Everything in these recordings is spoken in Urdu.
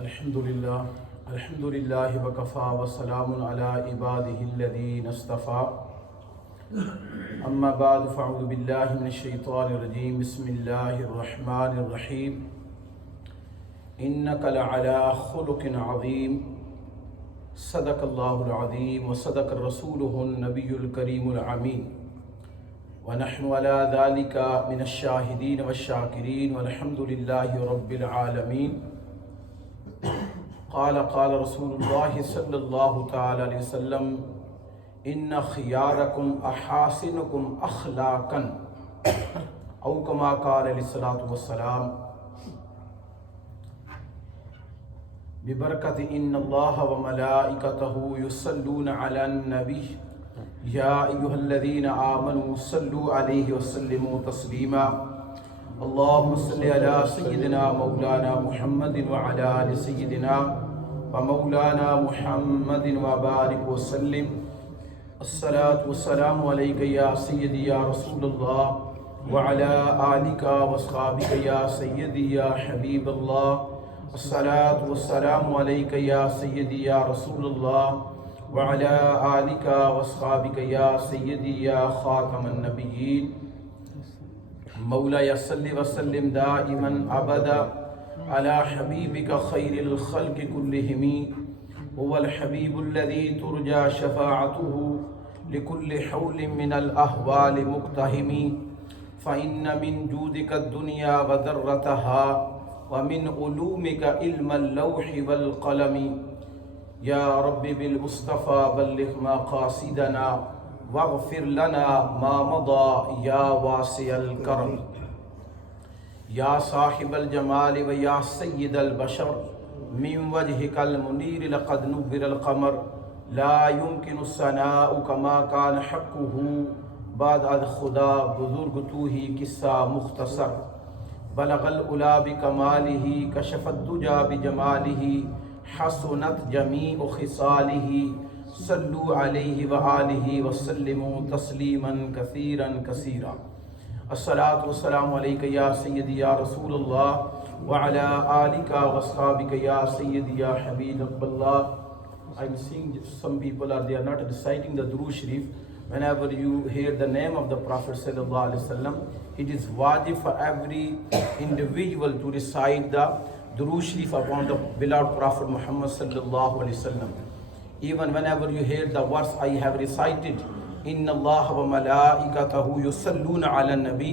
الحمد للہ وکفا وسلام علی عبادہ الذین اصطفیٰ اما بعد فاعوذ باللہ من الشیطان الرجیم بسم اللہ الرحمن الرحیم انک لعلی خلق عظیم صدق اللہ العظیم وصدق رسولہ النبی الکریم الامین ونحن علی ذلک من الشاہدین والشاکرین والحمد للہ رب العالمین قال رسول اللہ صلی اللہ تعالی علیہ وسلم ان خیارکم احاسنکم اخلاقا او کما قال علیہ الصلوۃ والسلام ببرکت ان اللہ وملائکتہ یصلون علی النبی یا ایھا الذین آمنوا صلوا علیہ وسلموا تسلیما اللہم صلی علی سیدنا مولانا محمد وعلی آل سیدنا ومولانا محمد وبارک وسلم الصلاة والسلام علیک یا سیدی یا رسول اللہ وعلی آلک واصحابک یا سیدی یا حبیب اللہ الصلاة والسلام علیک یا سیدی یا رسول اللہ وعلی آلک واصحابک یا سیدی یا خاتم النبیین مولاي صل وسلم دائما ابدا على حبيبك خير الخلق كلهم هو الحبيب الذي ترجى شفاعته لكل حول من الأهوال مقتهم فإن من جودك الدنيا وذرتها ومن علومك علم اللوح والقلم يا رب بالمصطفى بلغ مقاصدنا واغفر لنا ما مضى يا واسع الكرم يا صاحب الجمال ويا سيد البشر من وجهك المنير لقد نور القمر لا يمكن الثناء كما كان حقه بعد از خدا بزرگ تو ہی قصہ مختصر بلغ العلا بکماله کشف الدجى بجماله حسنت جميع خصاله صلوا علیہ وآلہ وسلموا تسلیما کثیرا کثیرا الصلاة والسلام علیک یا سیدی یا رسول اللہ وعلی آلک واصحابک یا سیدی یا حبیب اللہ. I'm seeing some people they are not reciting the Durood Sharif. Whenever you hear the name of the Prophet sallallahu alaihi wasallam, it is wajib for every individual to recite the Durood Sharif upon the beloved Prophet Muhammad sallallahu alaihi wasallam. Even whenever you hear the verse I have recited, Inna Allah wa malaikatahu yusalluna ala nabi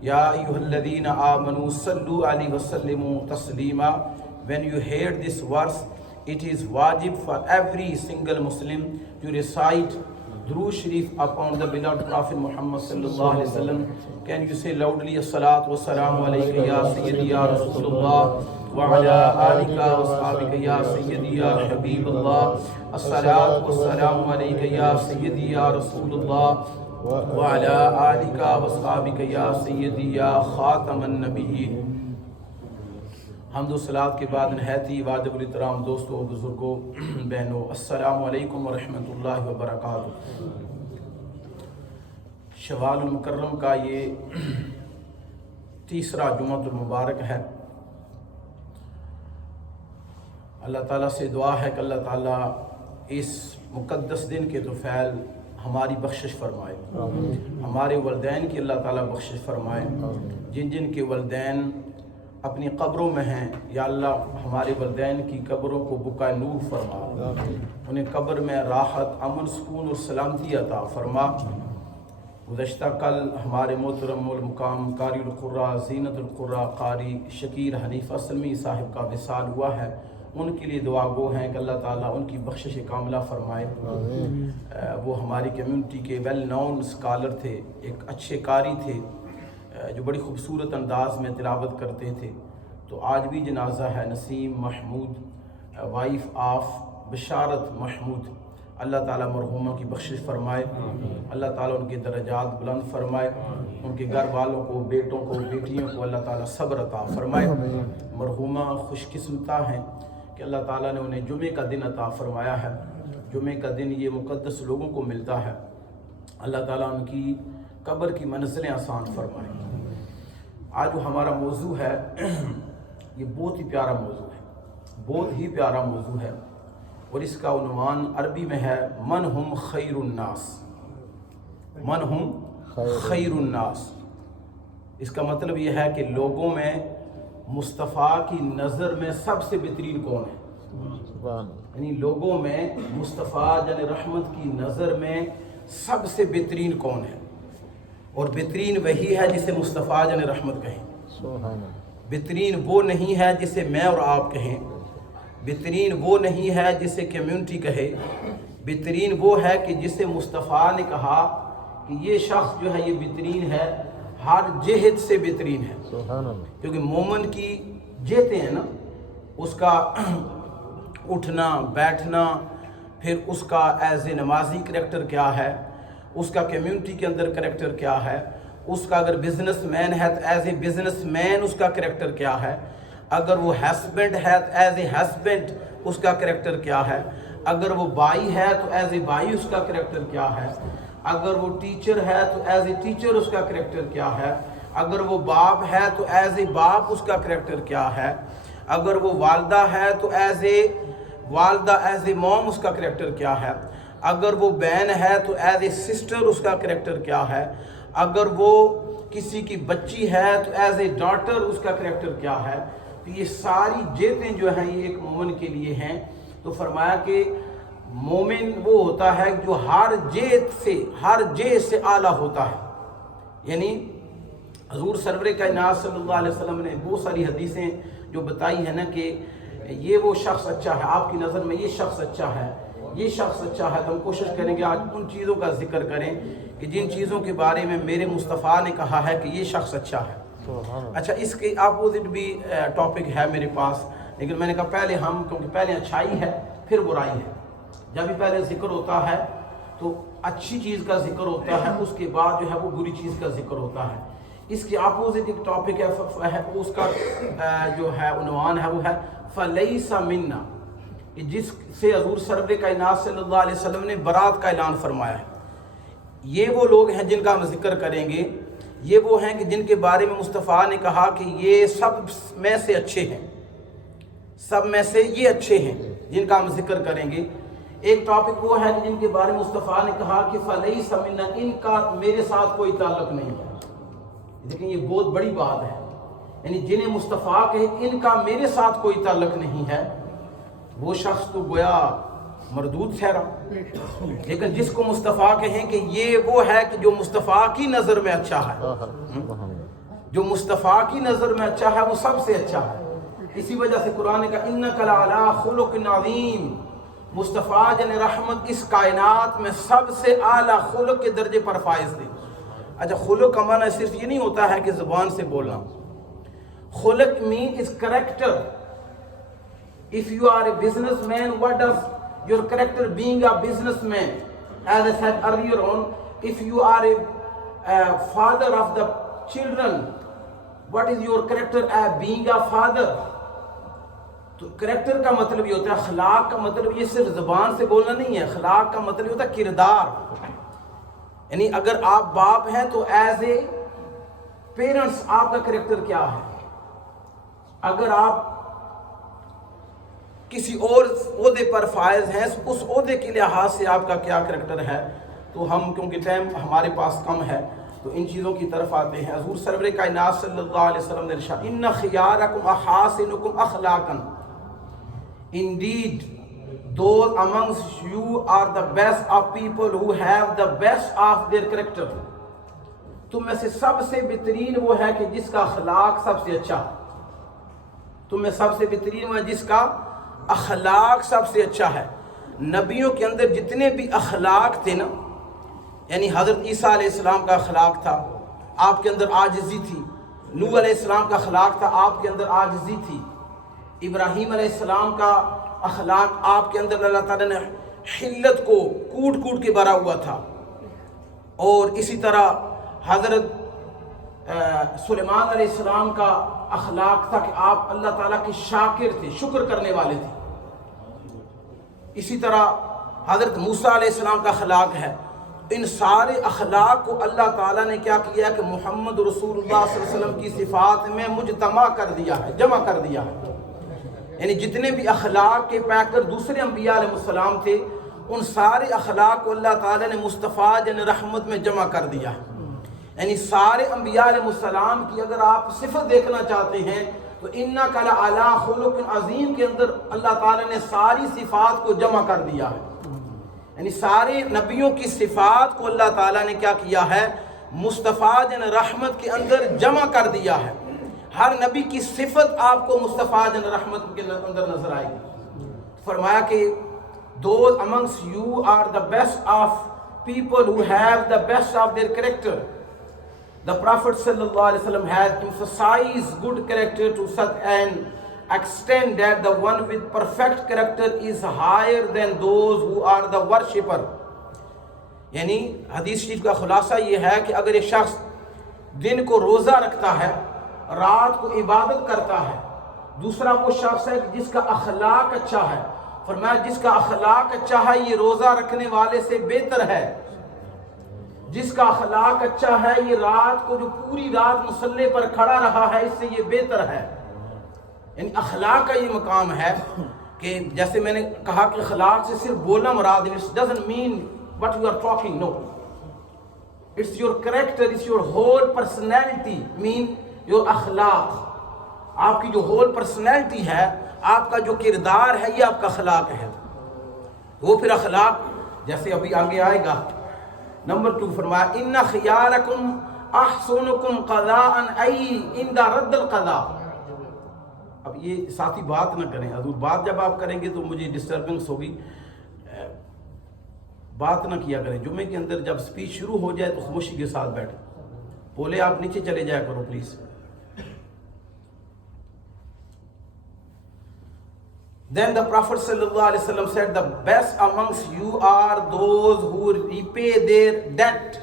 ya ayyuhalladhina amanu sallu alayhi wa sallimu taslima. When you hear this verse, it is wajib for every single Muslim to recite Durood Sharif upon the beloved Prophet Muhammad sallallahu alaihi wasallam. Can you say loudly, as-salatu was-salamu alayka ya sayyidi ya Rasulullah وعلى آلك وصحابك يا سيدي يا حبيب الله الصلاة والسلام عليك يا سيدي يا رسول الله وعلى آلك وصحابك يا سيدي يا خاتم النبيين. حمد و صلاۃ کے بعد نہایتی واجب الاحترام دوستوں، بزرگوں، بہنوں، السلام علیکم ورحمۃ اللہ وبرکاتہ. شوال المکرم کا یہ تیسرا جمعۃ المبارک ہے. اللہ تعالیٰ سے دعا ہے کہ اللہ تعالیٰ اس مقدس دن کے طفیل ہماری بخشش فرمائے، ہمارے والدین کی اللہ تعالیٰ بخشش فرمائے. جن جن کے والدین اپنی قبروں میں ہیں یا اللہ ہمارے والدین کی قبروں کو بقائے نور فرما، انہیں قبر میں راحت، امن، سکون اور سلامتی عطا فرما. گزشتہ کل ہمارے محترم المقام قاری القراء زینت القراء قاری شکیر حنیف اسلمی صاحب کا وصال ہوا ہے. ان کے لیے دعا گو ہیں کہ اللہ تعالیٰ ان کی بخشش کاملہ فرمائے. وہ ہماری کمیونٹی کے ویل نون اسکالر تھے، ایک اچھے قاری تھے جو بڑی خوبصورت انداز میں تلاوت کرتے تھے. تو آج بھی جنازہ ہے نسیم محمود، وائف آف بشارت محمود. اللہ تعالیٰ مرحومہ کی بخشش فرمائے، اللہ تعالیٰ ان کے درجات بلند فرمائے، ان کے گھر والوں کو، بیٹوں کو، بیٹیوں کو اللہ تعالیٰ صبر عطا فرمائے. مرحومہ خوش قسمتہ ہیں کہ اللہ تعالیٰ نے انہیں جمعے کا دن عطا فرمایا ہے. جمعے کا دن یہ مقدس لوگوں کو ملتا ہے. اللہ تعالیٰ ان کی قبر کی منزلیں آسان فرمائے. آج جو ہمارا موضوع ہے یہ بہت ہی پیارا موضوع ہے، بہت ہی پیارا موضوع ہے اور اس کا عنوان عربی میں ہے من ہم خیر الناس، من ہم خیر الناس۔ اس کا مطلب یہ ہے کہ لوگوں میں مصطفیٰ کی نظر میں سب سے بہترین کون ہے، یعنی لوگوں میں مصطفیٰ جن رحمت کی نظر میں سب سے بہترین کون ہے، اور بہترین وہی ہے جسے مصطفیٰ جن رحمت کہیں۔ بہترین وہ نہیں ہے جسے میں اور آپ کہیں، بہترین وہ نہیں ہے جسے کمیونٹی کہے، بہترین وہ ہے کہ جسے مصطفیٰ نے کہا کہ یہ شخص جو ہے یہ بہترین ہے، ہر جہت سے بہترین ہے۔ کیونکہ مومن کی جہتیں ہیں نا، اس کا اٹھنا بیٹھنا، پھر اس کا ایز اے نمازی کریکٹر کیا ہے، اس کا کمیونٹی کے اندر کریکٹر کیا ہے، اس کا اگر بزنس مین ہے تو ایز اے بزنس مین اس کا کریکٹر کیا ہے، اگر وہ ہسبینڈ ہے تو ایز اے ہسبینڈ اس کا کریکٹر کیا ہے، اگر وہ بھائی ہے تو ایز اے بھائی اس کا کریکٹر کیا ہے، اگر وہ ٹیچر ہے تو ایز اے ٹیچر اس کا کریکٹر کیا ہے، اگر وہ باپ ہے تو ایز اے باپ اس کا کریکٹر کیا ہے، اگر وہ والدہ ہے تو ایز اے والدہ ایز اے موم اس کا کریکٹر کیا ہے، اگر وہ بہن ہے تو ایز اے سسٹر اس کا کریکٹر کیا ہے، اگر وہ کسی کی بچی ہے تو ایز اے ڈاٹر اس کا کریکٹر کیا ہے۔ تو یہ ساری جہتیں جو ہیں یہ ایک مومن کے لیے ہیں۔ تو فرمایا کہ مومن وہ ہوتا ہے جو ہر جہت سے اعلیٰ ہوتا ہے، یعنی حضور سرور کائنات صلی اللہ علیہ وسلم نے بہت ساری حدیثیں جو بتائی ہیں نا کہ یہ وہ شخص اچھا ہے، آپ کی نظر میں یہ شخص اچھا ہے، یہ شخص اچھا ہے۔ تو ہم کوشش کریں گے آج ان چیزوں کا ذکر کریں کہ جن چیزوں کے بارے میں میرے مصطفیٰ نے کہا ہے کہ یہ شخص اچھا ہے۔ اچھا، اس کے اپوزٹ بھی ٹاپک ہے میرے پاس، لیکن میں نے کہا پہلے کیونکہ پہلے اچھائی ہے پھر برائی ہے، جب بھی پہلے ذکر ہوتا ہے تو اچھی چیز کا ذکر ہوتا ہے، اس کے بعد جو ہے وہ بری چیز کا ذکر ہوتا ہے۔ اس کے اپوزٹ ایک ٹاپک ہے، اس کا جو ہے عنوان ہے وہ ہے فلیس منا، جس سے حضور سرور کائنات صلی اللہ علیہ وسلم نے برات کا اعلان فرمایا ہے۔ یہ وہ لوگ ہیں جن کا ہم ذکر کریں گے، یہ وہ ہیں کہ جن کے بارے میں مصطفیٰ نے کہا کہ یہ سب میں سے اچھے ہیں، سب میں سے یہ اچھے ہیں جن کا ہم ذکر کریں گے۔ ایک ٹاپک وہ ہے کہ جن کے بارے میں مصطفیٰ نے کہا کہ فلیس منا، ان کا میرے ساتھ کوئی تعلق نہیں ہے۔ لیکن یہ بہت بڑی بات ہے، یعنی جنہیں مصطفیٰ کہے ان کا میرے ساتھ کوئی تعلق نہیں ہے، وہ شخص تو گویا مردود ٹھہرا۔ لیکن جس کو مصطفیٰ کہیں کہ یہ وہ ہے کہ جو مصطفیٰ کی نظر میں اچھا ہے، جو مصطفیٰ کی نظر میں اچھا ہے وہ سب سے اچھا ہے۔ اسی وجہ سے قرآن کا انک لعلی خلق عظیم، مصطفیٰ جن رحمت اس کائنات میں سب سے اعلیٰ خلق کے درجے پر فائز تھے۔ اچھا، خلق کا معنی صرف یہ نہیں ہوتا ہے کہ زبان سے بولنا، خلق means is character. If you are a businessman, what does your character being a businessman? As I said earlier on, if you are a father of the children, what is your character being a father? تو کریکٹر کا مطلب یہ ہوتا ہے، اخلاق کا مطلب یہ صرف زبان سے بولنا نہیں ہے، اخلاق کا مطلب یہ ہوتا ہے کردار۔ یعنی اگر آپ باپ ہیں تو ایز اے پیرنٹس آپ کا کریکٹر کیا ہے، اگر آپ کسی اور عہدے پر فائز ہیں اس عہدے کے لحاظ سے آپ کا کیا کریکٹر ہے۔ تو ہم کیونکہ ٹائم ہمارے پاس کم ہے تو ان چیزوں کی طرف آتے ہیں۔ حضور سرور کائنات صلی اللہ علیہ وسلم نے ارشاد ان خیارکم احاسنکم اخلاقا، indeed those amongst you are the best of people who have the best of their character۔ تم میں سے سب سے بہترین وہ ہے کہ جس کا اخلاق سب سے اچھا، تم میں سب سے بہترین وہ ہے جس کا اخلاق سب سے اچھا ہے۔ نبیوں کے اندر جتنے بھی اخلاق تھے نا، یعنی حضرت عیسیٰ علیہ السلام کا اخلاق تھا، آپ کے اندر عاجزی تھی، نوح علیہ السلام کا اخلاق تھا، آپ کے اندر عاجزی تھی، ابراہیم علیہ السلام کا اخلاق آپ کے اندر اللہ تعالیٰ نے حلت کو کوٹ کوٹ کے بھرا ہوا تھا، اور اسی طرح حضرت سلیمان علیہ السلام کا اخلاق تھا کہ آپ اللہ تعالیٰ کے شاکر تھے، شکر کرنے والے تھے۔ اسی طرح حضرت موسیٰ علیہ السلام کا اخلاق ہے۔ ان سارے اخلاق کو اللہ تعالیٰ نے کیا کیا کہ محمد رسول اللہ صلی اللہ علیہ وسلم کی صفات میں مجتمع کر دیا ہے، جمع کر دیا ہے۔ یعنی جتنے بھی اخلاق کے پیکر دوسرے انبیاء علیہ السلام تھے ان سارے اخلاق کو اللہ تعالیٰ نے مصطفیٰ جن رحمت میں جمع کر دیا. یعنی سارے انبیاء علیہ السلام کی اگر آپ صفت دیکھنا چاہتے ہیں تو اِنَّكَ لَعَلَىٰ خُلُقٍ عظیم کے اندر اللہ تعالیٰ نے ساری صفات کو جمع کر دیا ہے. یعنی سارے نبیوں کی صفات کو اللہ تعالیٰ نے کیا کیا ہے؟ مصطفیٰ جن رحمت کے اندر جمع کر دیا ہے. ہر نبی کی صفت آپ کو مصطفیٰ جن رحمت کے اندر نظر آئے گی. فرمایا کہ those amongst you are the best of people who have the best of their character. The Prophet sallallahu alaihi wasallam has emphasized good character to such an extent that the one with perfect character is higher than those who are the worshipper. یعنی حدیث شریف کا خلاصہ یہ ہے کہ اگر ایک شخص دن کو روزہ رکھتا ہے، رات کو عبادت کرتا ہے، دوسرا وہ شخص ہے جس کا اخلاق اچھا ہے. فرمایا جس کا اخلاق اچھا ہے یہ روزہ رکھنے والے سے بہتر ہے. جس کا اخلاق اچھا ہے یہ رات کو جو پوری رات مصلی پر کھڑا رہا ہے اس سے یہ بہتر ہے. یعنی اخلاق کا یہ مقام ہے کہ جیسے میں نے کہا کہ اخلاق سے صرف بولنا مراد ہے. It doesn't mean what you are talking, no. It's your character, it's your whole personality, mean your اخلاق. آپ کی جو whole personality ہے، آپ کا جو کردار ہے یہ آپ کا اخلاق ہے. وہ پھر اخلاق جیسے ابھی آگے آئے گا. نمبر 2 فرمایا ان خیارکم احسنکم قضاء ای عند رد القضاء. اب یہ ساتھی بات نہ کریں، حضور بات جب آپ کریں گے تو مجھے ڈسٹربنس ہوگی. بات نہ کیا کریں. جمعے کے اندر جب سپیچ شروع ہو جائے تو خاموشی کے ساتھ بیٹھیں. بولے آپ نیچے چلے جایا کرو please. Then the Prophet sallallahu alaihi wasallam said, the best amongst you are those who repay their debt.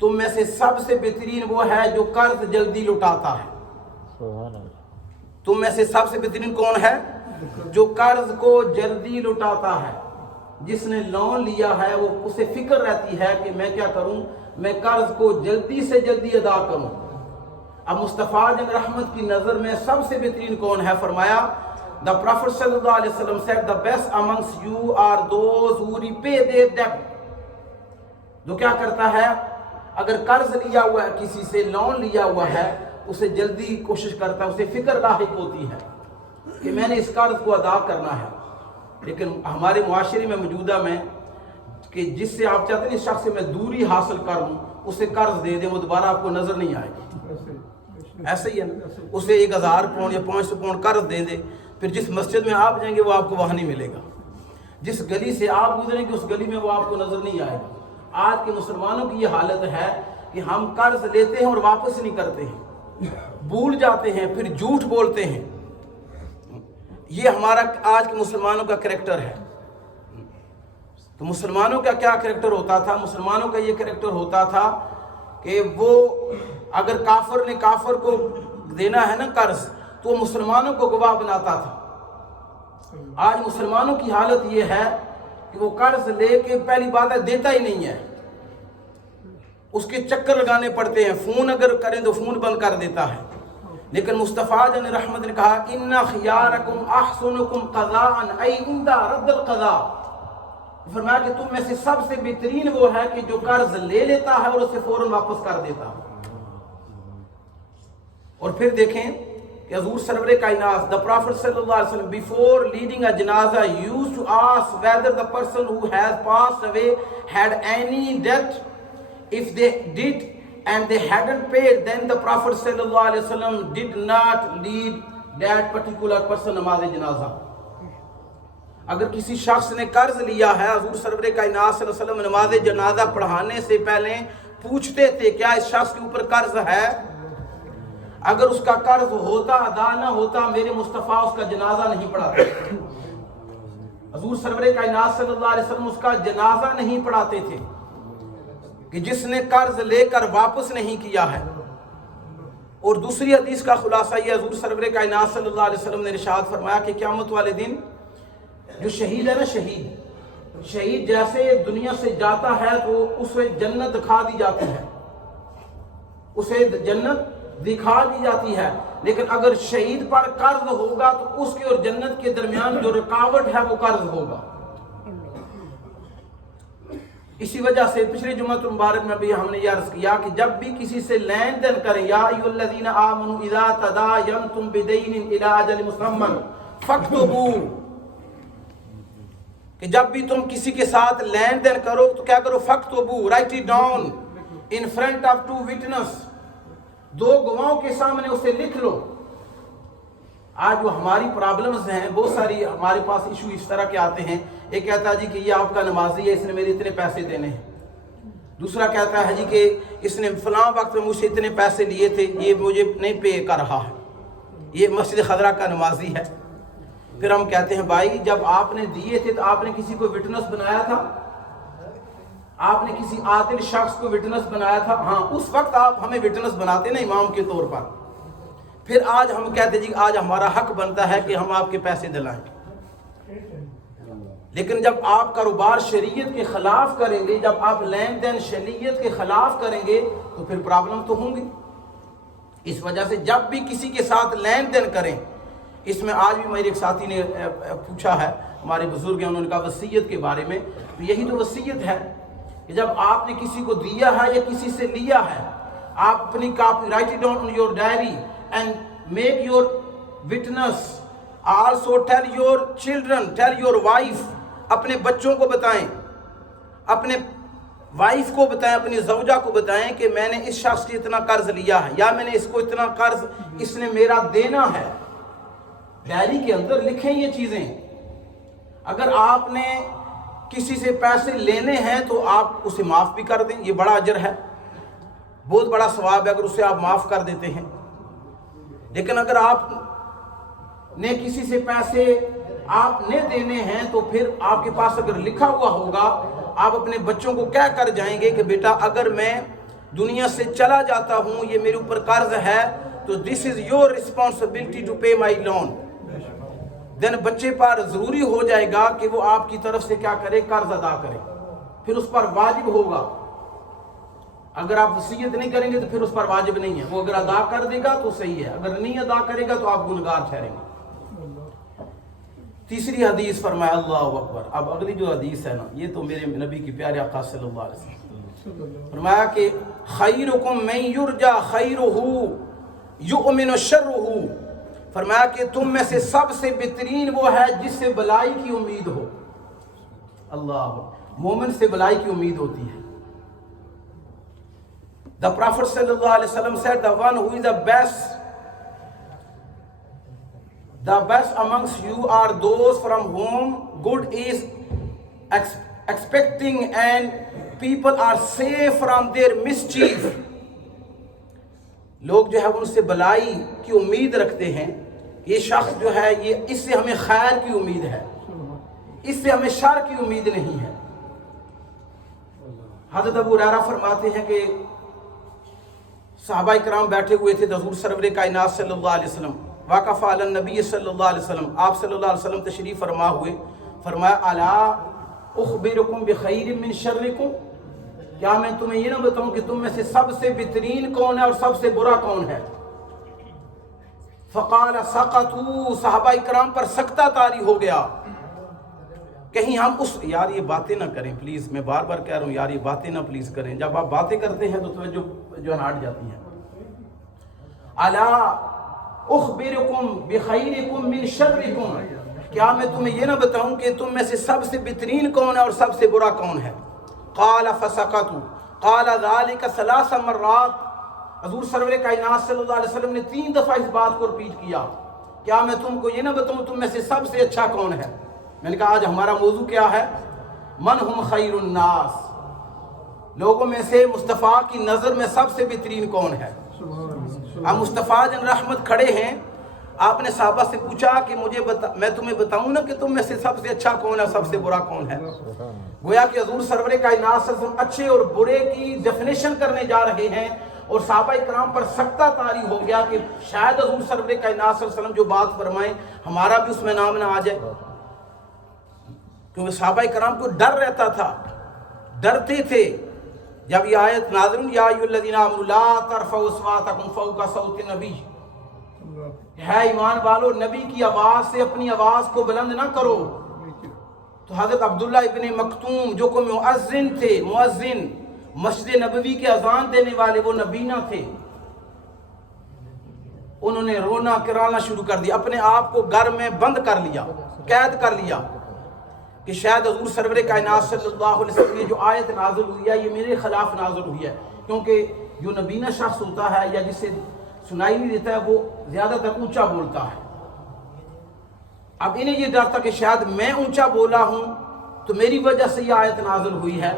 تم میں سے سب سے بہترین وہ ہے جو قرض جلدی لٹاتا ہے. سبحان اللہ. تم میں سے سب سے بہترین کون ہے؟ جو قرض کو جلدی لٹاتا ہے. جس نے لون لیا ہے وہ اسے فکر رہتی ہے کہ میں کیا کروں، میں قرض کو جلدی سے جلدی ادا کروں. اب مصطفیٰ جن رحمت کی نظر میں سب سے بہترین کون ہے؟ فرمایا The Prophet sallallahu alaihi wasallam said, the best amongst you are those who repay their debt. جو کیا کرتا ہے؟ اگر قرض لیا ہوا ہے، کسی سے لون لیا ہوا ہے، اسے جلدی کوشش کرتا ہے، اسے فکر لاحق ہوتی ہے کہ میں نے اس قرض کو ادا کرنا ہے. لیکن ہمارے معاشرے میں موجودہ میں کہ جس سے آپ چاہتے ہیں اس شخص سے میں دوری حاصل کروں، اسے قرض دے دیں، وہ دوبارہ آپ کو نظر نہیں آئے گی. ایسے ہی ہے نا. اسے 1000 پاؤنڈ یا 500 پاؤنڈ قرض دے دے، پھر جس مسجد میں آپ جائیں گے وہ آپ کو وہاں نہیں ملے گا. جس گلی سے آپ گزریں گے اس گلی میں وہ آپ کو نظر نہیں آئے گا. آج کے مسلمانوں کی یہ حالت ہے کہ ہم قرض لیتے ہیں اور واپس نہیں کرتے ہیں، بھول جاتے ہیں، پھر جھوٹ بولتے ہیں. یہ ہمارا آج کے مسلمانوں کا کریکٹر ہے. تو مسلمانوں کا کیا کریکٹر ہوتا تھا؟ مسلمانوں کا یہ کریکٹر ہوتا تھا کہ وہ اگر کافر نے کافر کو دینا ہے نا قرض تو وہ مسلمانوں کو گواہ بناتا تھا. آج مسلمانوں کی حالت یہ ہے کہ وہ قرض لے کے پہلی بات ہے دیتا ہی نہیں ہے، اس کے چکر لگانے پڑتے ہیں. فون اگر کریں تو فون بند کر دیتا ہے. لیکن مصطفیٰ جن رحمت نے کہا ان خیارکم احسنکم قضاء ای عند رد القضاء. فرمایا کہ تم میں سے سب سے بہترین وہ ہے کہ جو قرض لے لیتا ہے اور اسے فوراً واپس کر دیتا ہے. اور پھر دیکھیں کہ حضور سرور کائنات the Prophet sallallahu alaihi wasallam before leading a janazah used to ask whether the person who has passed away had any debt. If they did and they hadn't paid, then the Prophet sallallahu alaihi wasallam did not lead that particular person نماز جنازہ. اگر کسی شخص نے قرض لیا ہے، حضور سرور کائنات صلی اللہ علیہ وسلم نماز جنازہ پڑھانے سے پہلے پوچھتے تھے کیا اس شخص کے اوپر قرض ہے. اگر اس کا قرض ہوتا ادا نہ ہوتا میرے مصطفیٰ اس کا جنازہ نہیں پڑھاتے. حضور سرور کائنات صلی اللہ علیہ وسلم اس کا جنازہ نہیں پڑھاتے تھے کہ جس نے قرض لے کر واپس نہیں کیا ہے. اور دوسری حدیث کا خلاصہ یہ حضور سرور کائنات صلی اللہ علیہ وسلم نے ارشاد فرمایا کہ قیامت والے دن جو شہید ہے نا، شہید جیسے دنیا سے جاتا ہے تو اسے جنت دکھا دی جاتی ہے، اسے جنت دکھا دی جاتی ہے، لیکن اگر شہید پر قرض ہوگا تو اس کے اور جنت کے درمیان جو رکاوٹ ہے وہ قرض ہوگا۔ اسی وجہ سے پچھلے جمعہ مبارک میں بھی ہم نے یہ عرض کیا کہ جب بھی کسی سے لین دین کریں، یا ایھا الذین آمنوا اذا تداینتم بدین الی اجل مسمى فاکتبوا، کہ جب بھی تم کسی کے ساتھ لین دین کرو تو کیا کرو؟ فاکتبوا، write it down in front of 2 witnesses، 2 گواہوں کے سامنے اسے لکھ لو۔ آج جو ہماری پرابلمز ہیں، بہت ساری ہمارے پاس ایشو اس طرح کے آتے ہیں، ایک کہتا ہے جی کہ یہ آپ کا نمازی ہے، اس نے میرے اتنے پیسے دینے ہیں، دوسرا کہتا ہے جی کہ اس نے فلاں وقت میں مجھ سے اتنے پیسے لیے تھے، یہ مجھے نہیں پے کر رہا ہے، یہ مسجد خضرہ کا نمازی ہے۔ پھر ہم کہتے ہیں بھائی جب آپ نے دیے تھے تو آپ نے کسی کو وٹنس بنایا تھا؟ آپ نے کسی عادل شخص کو وٹنس بنایا تھا؟ ہاں، اس وقت آپ ہمیں وٹنس بناتے نا امام کے طور پر۔ پھر آج ہم کہتے ہیں جی آج ہمارا حق بنتا ہے کہ ہم آپ کے پیسے دلائیں، لیکن جب آپ کاروبار شریعت کے خلاف کریں گے، جب آپ لین دین شریعت کے خلاف کریں گے تو پھر پرابلم تو ہوں گی۔ اس وجہ سے جب بھی کسی کے ساتھ لین دین کریں، اس میں آج بھی میرے ایک ساتھی نے پوچھا ہے، ہمارے بزرگ ہیں، انہوں نے کہا وصیت کے بارے میں، تو یہی تو وصیت ہے کہ جب آپ نے کسی کو دیا ہے یا کسی سے لیا ہے، آپ اپنی copy right it down on your diary and make your witness, also tell your children, tell your wife, اپنے بچوں کو بتائیں، اپنے وائف کو بتائیں، اپنی زوجہ کو بتائیں کہ میں نے اس شخص سے اتنا قرض لیا ہے، یا میں نے اس کو اتنا قرض اس نے میرا دینا ہے۔ ڈائری کے اندر لکھیں یہ چیزیں۔ اگر آپ نے کسی سے پیسے لینے ہیں تو آپ اسے معاف بھی کر دیں، یہ بڑا اجر ہے، بہت بڑا ثواب ہے اگر اسے آپ معاف کر دیتے ہیں۔ لیکن اگر آپ نے کسی سے پیسے آپ نے دینے ہیں تو پھر آپ کے پاس اگر لکھا ہوا ہوگا، آپ اپنے بچوں کو کہہ کر جائیں گے کہ بیٹا اگر میں دنیا سے چلا جاتا ہوں، یہ میرے اوپر قرض ہے، تو this is your responsibility to pay my loan. دین بچے پر ضروری ہو جائے گا کہ وہ آپ کی طرف سے کیا کرے؟ قرض ادا کرے، پھر اس پر واجب ہوگا۔ اگر آپ وصیت نہیں کریں گے تو پھر اس پر واجب نہیں ہے، وہ اگر ادا کر دے گا تو صحیح ہے، اگر نہیں ادا کرے گا تو آپ گنہگار ٹھہریں گے۔ تیسری حدیث فرمایا اللہ اکبر۔ اب اگلی جو حدیث ہے نا، یہ تو میرے نبی کی پیارے آقا صلی اللہ علیہ وسلم فرمایا کہ خیرکم من یرجا خیرہ یؤمن شرہ، فرمایا کہ تم میں سے سب سے بہترین وہ ہے جس سے بلائی کی امید ہو۔ اللہ، مومن سے بلائی کی امید ہوتی ہے۔ The Prophet صلی اللہ علیہ وسلم said the one who is the best amongst you are those from whom good is expecting and people are safe from their mischief۔ لوگ جو ہے ان سے بلائی کی امید رکھتے ہیں، یہ شخص جو ہے یہ اس سے ہمیں خیر کی امید ہے، اس سے ہمیں شر کی امید نہیں ہے۔ حضرت ابو ہریرہ فرماتے ہیں کہ صحابہ کرام بیٹھے ہوئے تھے، حضور سرور کائنات صلی اللہ علیہ وسلم وقف علی النبی صلی اللہ علیہ وسلم، آپ صلی اللہ علیہ وسلم تشریف فرما ہوئے، فرمایا الا اخبرکم بخیر من شرکم، کیا میں تمہیں یہ نہ بتاؤں کہ تم میں سے سب سے بہترین کون ہے اور سب سے برا کون ہے؟ فقال سقطوا، صحابہ کرام پر سکتہ طاری ہو گیا۔ کہیں ہم اس یار یہ باتیں نہ کریں پلیز، میں بار بار کہہ رہا ہوں یار یہ باتیں نہ پلیز کریں، جب آپ باتیں کرتے ہیں تو توجہ جو ہٹ جاتی ہے۔ الا اخبرکم بخیرکم من شرکم، کیا میں تمہیں یہ نہ بتاؤں کہ تم میں سے سب سے بہترین کون ہے اور سب سے برا کون ہے؟ قال فسقطوا قال ذلك 3 مرات، حضور سرور کائنات صلی اللہ علیہ وسلم نے 3 دفعہ اس بات کو ریپیٹ کیا، کیا میں تم کو یہ نہ بتاؤں تم میں سے سب سے اچھا کون ہے؟ میں نے کہا آج ہمارا موضوع کیا ہے؟ من ہم خیر الناس، لوگوں میں سے مصطفیٰ کی نظر میں سب سے بہترین کون ہے؟ اب مصطفیٰ جن رحمت کھڑے ہیں، آپ نے صحابہ سے پوچھا کہ میں تمہیں بتاؤں نا کہ تم میں سے سب سے اچھا کون ہے، سب سے برا کون ہے؟ گویا کہ حضور سرور کائنات صلی اللہ علیہ وسلم اچھے اور برے کی ڈیفینیشن کرنے جا رہے ہیں، اور صحابہ کرام پر سکتہ طاری ہو گیا کہ شاید حضور سرور کائنات صلی اللہ علیہ وسلم جو بات فرمائیں ہمارا بھی اس میں نام نہ آ جائے، کیونکہ صحابہ کرام کو ڈر رہتا تھا، ڈرتے تھے جب یہ آیت نازل یا ایھا آمنوا لا ترفعوا اصواتکم فوق صوت النبی، ہے ایمان والو نبی کی آواز سے اپنی آواز کو بلند نہ کرو. تو حضرت عبداللہ ابن مکتوم جو کوئی مؤذن تھے، مؤذن مسجد نبوی کے اذان دینے والے، وہ نبینا تھے، انہوں نے رونا کرانا شروع کر دیا، اپنے آپ کو گھر میں بند کر لیا، قید کر لیا کہ شاید حضور سرور کائنات صلی اللہ علیہ وسلم کی جو آیت نازل ہوئی ہے یہ میرے خلاف نازل ہوئی ہے. کیونکہ جو نبینا شخص ہوتا ہے یا جسے سنائی نہیں دیتا ہے وہ زیادہ تر اونچا بولتا ہے. اب انہیں یہ ڈر تھا کہ شاید میں اونچا بولا ہوں تو میری وجہ سے یہ آیت نازل ہوئی ہے.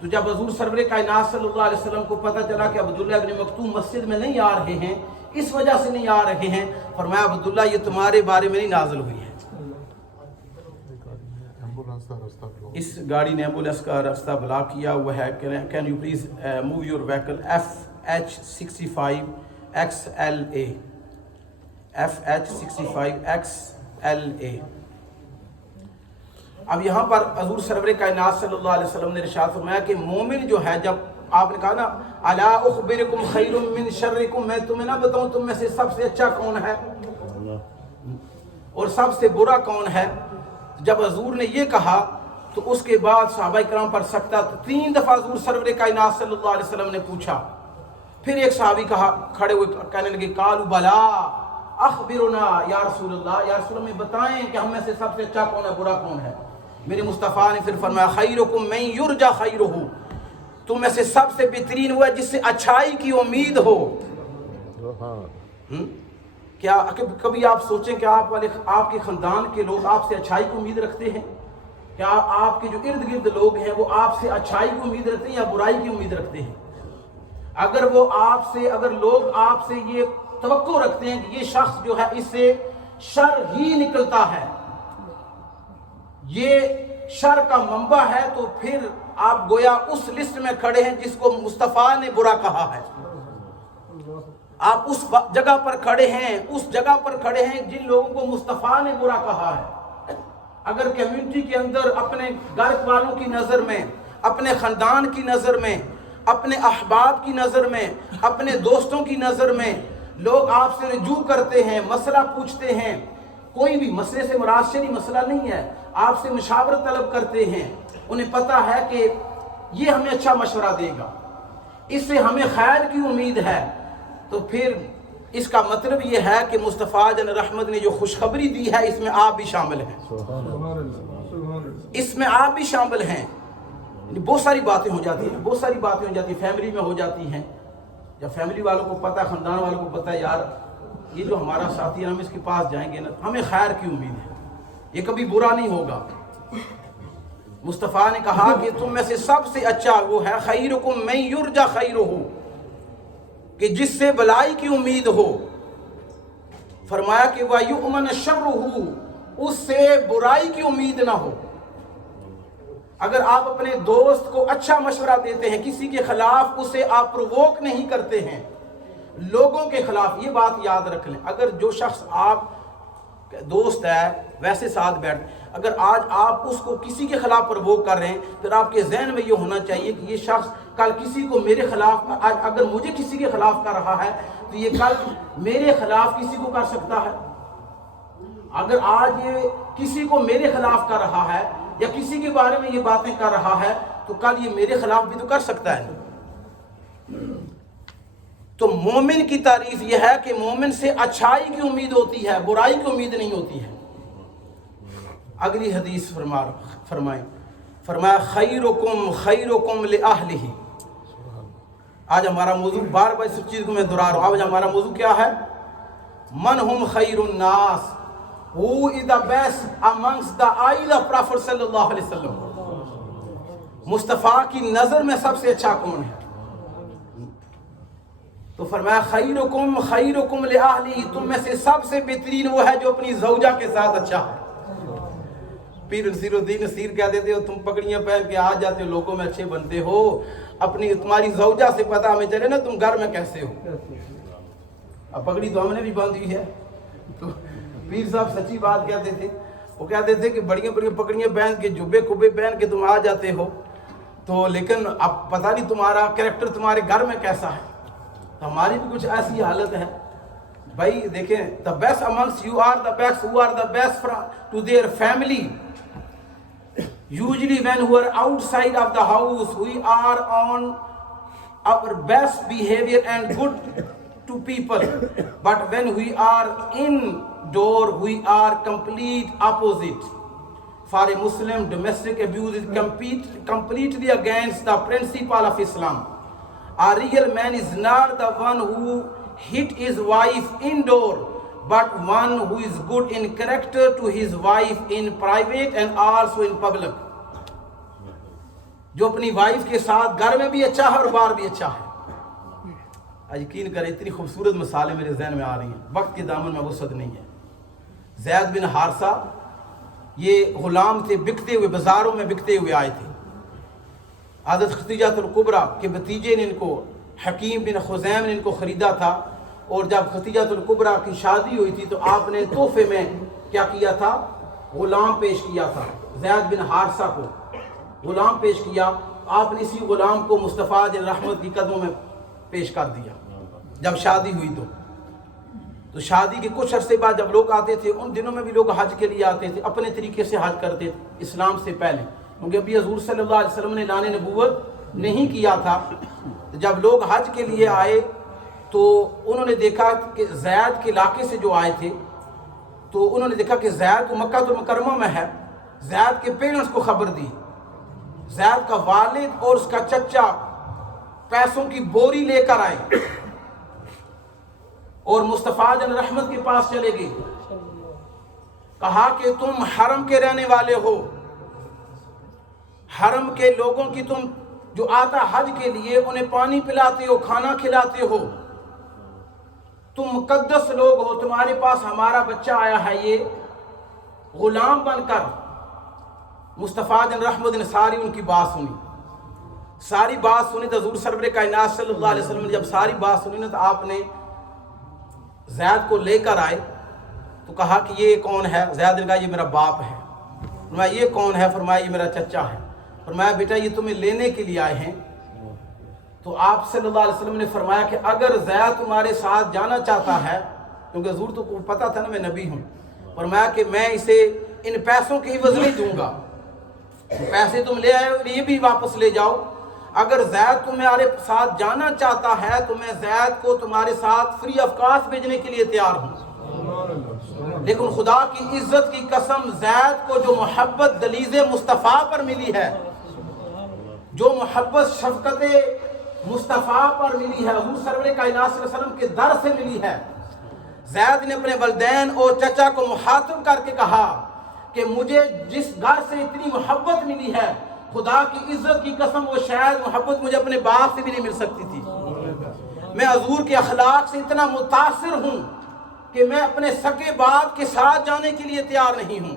تو جب حضور سرور کائنات صلی اللہ علیہ وسلم کو پتہ چلا کہ عبداللہ ابن مکتوم مسجد میں نہیں آ رہے ہیں، اس وجہ سے نہیں آ رہے ہیں، فرمایا عبداللہ یہ تمہارے بارے میں نہیں نازل ہوئی ہے. اس گاڑی نے ایمبولینس کا راستہ بلاک کیا ہوا ہے. Can you please move your vehicle FH65 XLA FH65 XLA. اب یہاں پر حضور سرور کائنات صلی اللہ علیہ وسلم نے ارشاد فرمایا کہ مومن جو ہے، جب آپ نے کہا نا الا اخبرکم خیر من شرکم، میں تمہیں نہ بتاؤں تم میں سے سب سے اچھا کون ہے اور سب سے برا کون ہے. جب حضور نے یہ کہا تو اس کے بعد صحابہ کرام پر سکتہ، 3 دفعہ حضور سرور کائنات صلی اللہ علیہ وسلم نے پوچھا. پھر ایک صحابی کھڑے ہوئے کہنے لگے قالوا بلا اخبرنا یا رسول اللہ، یا رسول اللہ بتائیں کہ ہم میں سے سب سے اچھا کون ہے، برا کون ہے. میرے مصطفیٰ نے پھر فرمایا خیرکم من یرجی خیرہ، تم میں سے سب سے بہترین وہ ہے جس سے اچھائی کی امید ہو. کیا کبھی آپ سوچیں کہ آپ کے خاندان کے لوگ آپ سے اچھائی کی امید رکھتے ہیں؟ کیا آپ کے جو ارد گرد لوگ ہیں وہ آپ سے اچھائی کی امید رکھتے ہیں یا برائی کی امید رکھتے ہیں؟ اگر لوگ آپ سے یہ توقع رکھتے ہیں کہ یہ شخص جو ہے اس سے شر ہی نکلتا ہے، یہ شر کا منبع ہے، تو پھر آپ گویا اس لسٹ میں کھڑے ہیں جس کو مصطفیٰ نے برا کہا ہے. آپ اس جگہ پر کھڑے ہیں جن لوگوں کو مصطفیٰ نے برا کہا ہے. اگر کمیونٹی کے اندر اپنے گھر والوں کی نظر میں، اپنے خاندان کی نظر میں، اپنے احباب کی نظر میں، اپنے دوستوں کی نظر میں لوگ آپ سے رجوع کرتے ہیں، مسئلہ پوچھتے ہیں، کوئی بھی مسئلے سے مراد شرعی مسئلہ نہیں ہے، آپ سے مشاورت طلب کرتے ہیں، انہیں پتہ ہے کہ یہ ہمیں اچھا مشورہ دے گا، اس سے ہمیں خیر کی امید ہے، تو پھر اس کا مطلب یہ ہے کہ مصطفیٰ جن رحمت نے جو خوشخبری دی ہے اس میں آپ بھی شامل ہیں، اس میں آپ بھی شامل ہیں. بہت ساری باتیں ہو جاتی ہیں، فیملی میں ہو جاتی ہیں. جب فیملی والوں کو پتہ، خاندان والوں کو پتہ یار یہ جو ہمارا ساتھی ہے ہم اس کے پاس جائیں گے نا، ہمیں خیر کی امید ہے، یہ کبھی برا نہیں ہوگا. مصطفیٰ نے کہا کہ تم میں سے سب سے اچھا وہ ہے خیرکم من یرجی خیرہ، کہ جس سے بلائی کی امید ہو. فرمایا کہ وَیُؤْمَنَ شَرُّهُ، اس سے برائی کی امید نہ ہو. اگر آپ اپنے دوست کو اچھا مشورہ دیتے ہیں، کسی کے خلاف اسے آپ پرووک نہیں کرتے ہیں، لوگوں کے خلاف، یہ بات یاد رکھ لیں. اگر جو شخص آپ دوست ہے ویسے ساتھ بیٹھ، اگر آج آپ اس کو کسی کے خلاف پرووک کر رہے ہیں، پھر آپ کے ذہن میں یہ ہونا چاہیے کہ یہ شخص کل کسی کو میرے خلاف، اگر مجھے کسی کے خلاف کر رہا ہے تو یہ کل میرے خلاف کسی کو کر سکتا ہے. اگر آج یہ کسی کو میرے خلاف کر رہا ہے یا کسی کے بارے میں یہ باتیں کر رہا ہے تو کل یہ میرے خلاف بھی تو کر سکتا ہے. تو مومن کی تعریف یہ ہے کہ مومن سے اچھائی کی امید ہوتی ہے، برائی کی امید نہیں ہوتی ہے. اگلی حدیث فرمایا خیرکم لأہلہ. آج ہمارا موضوع، بار بار اس چیز کو میں دہرا رہا ہوں، آج ہمارا موضوع کیا ہے؟ من ہم خیر الناس، who is the best amongst the eyes of Prophet صلی اللہ علیہ وسلم. مصطفیٰ کی نظر میں سب سے اچھا کون ہے؟ تو فرمایا خیرکم لأہلہ، تم میں سے سب سے بہترین وہ ہے جو اپنی زوجہ کے ساتھ اچھا ہے. پیر نصیر الدین نصیر کہہ دیتے ہو تم پگڑیاں پہن کے آ جاتے ہو، لوگوں میں اچھے بنتے ہو، اپنی تمہاری زوجہ سے پتہ ہمیں چلے نا تم گھر میں کیسے ہو. اب پگڑی تو ہم نے بھی باندھی ہے. تو پیر صاحب سچی بات کہتے تھے، وہ کہتے تھے کہ بڑی پگڑیاں پہن کے، جبے کبے پہن کے تم آ جاتے ہو، تو لیکن اب پتہ نہیں تمہارا کریکٹر تمہارے گھر میں کیسا ہے. تو ہماری بھی کچھ ایسی حالت ہے بھائی. دیکھیں the best amongst you are the best who are the best to their family. Usually when we are outside of the house we are on our best behavior and good to people, but when we are indoor we are complete opposite. For a Muslim, domestic abuse is completely against the principle of Islam. A real man is not the one who hit his wife indoor, but one who is good in character to his wife in private and also in public. جو اپنی وائف کے ساتھ گھر میں بھی اچھا ہے اور باہر بھی اچھا ہے. یقین کریں اتنی خوبصورت مثالیں میرے ذہن میں آ رہی ہیں, وقت کے دامن میں وسعت نہیں ہے. زید بن حارثہ یہ غلام تھے, بکتے ہوئے بازاروں میں بکتے ہوئے آئے تھے. حضرت خدیجہ الکبریٰ کے بھتیجے نے ان کو, حکیم بن خزیم نے ان کو خریدا تھا, اور جب خدیجہ الکبریٰ کی شادی ہوئی تھی تو آپ نے تحفے میں کیا کیا تھا, غلام پیش کیا تھا. زید بن حارثہ کو غلام پیش کیا. آپ نے اسی غلام کو مصطفیٰ رحمت کی قدموں میں پیش کر دیا جب شادی ہوئی. تو شادی کے کچھ عرصے بعد جب لوگ آتے تھے, ان دنوں میں بھی لوگ حج کے لیے آتے تھے, اپنے طریقے سے حج کرتے تھے اسلام سے پہلے, کیونکہ ابھی حضور صلی اللہ علیہ وسلم نے اعلان نبوت نہیں کیا تھا. جب لوگ حج کے لیے آئے تو انہوں نے دیکھا کہ زید کے علاقے سے جو آئے تھے تو انہوں نے دیکھا کہ زید تو مکہ المکرمہ میں ہے. زید کے پیرنٹس کو خبر دی. زید کا والد اور اس کا چچا پیسوں کی بوری لے کر آئے اور مصطفیٰ رحمت کے پاس چلے گئے. کہا کہ تم حرم کے رہنے والے ہو, حرم کے لوگوں کی تم جو آتا حج کے لیے انہیں پانی پلاتے ہو, کھانا کھلاتے ہو, تم مقدس لوگ ہو, تمہارے پاس ہمارا بچہ آیا ہے یہ غلام بن کر. مصطفیٰ رحمت نے ساری ان کی بات سنی. ساری بات سنی تو حضور سرور کائنات صلی اللہ علیہ وسلم نے جب ساری بات سنی نا تو آپ نے زید کو لے کر آئے تو کہا کہ یہ کون ہے. زید نے کہا یہ میرا باپ ہے. فرمایا یہ کون ہے؟ فرمایا یہ میرا چچا ہے. فرمایا بیٹا یہ تمہیں لینے کے لیے آئے ہیں. تو آپ صلی اللہ علیہ وسلم نے فرمایا کہ اگر زید تمہارے ساتھ جانا چاہتا ہے, کیونکہ حضور تو پتہ تھا نا میں نبی ہوں, فرمایا کہ میں اسے ان پیسوں کی عوض نہیں دوں گا, پیسے تم لے آئے اور یہ بھی واپس لے جاؤ. اگر زید تمہارے ساتھ جانا چاہتا ہے تو میں زید کو تمہارے ساتھ فری آف کاسٹ بھیجنے کے لیے تیار ہوں. لیکن خدا کی عزت کی قسم, زید کو جو محبت دلیز مصطفیٰ پر ملی ہے, جو محبت شفقت مصطفیٰ پر ملی ہے, حضور سرور کائنات صلی اللہ علیہ وسلم کے در سے ملی ہے, زید نے اپنے والدین اور چچا کو مخاطب کر کے کہا کہ مجھے جس گھر سے اتنی محبت ملی ہے, خدا کی عزت کی قسم وہ شاید محبت مجھے اپنے باپ سے بھی نہیں مل سکتی تھی. میں حضور کے اخلاق سے اتنا متاثر ہوں کہ میں اپنے سگے باپ کے ساتھ جانے کے لیے تیار نہیں ہوں.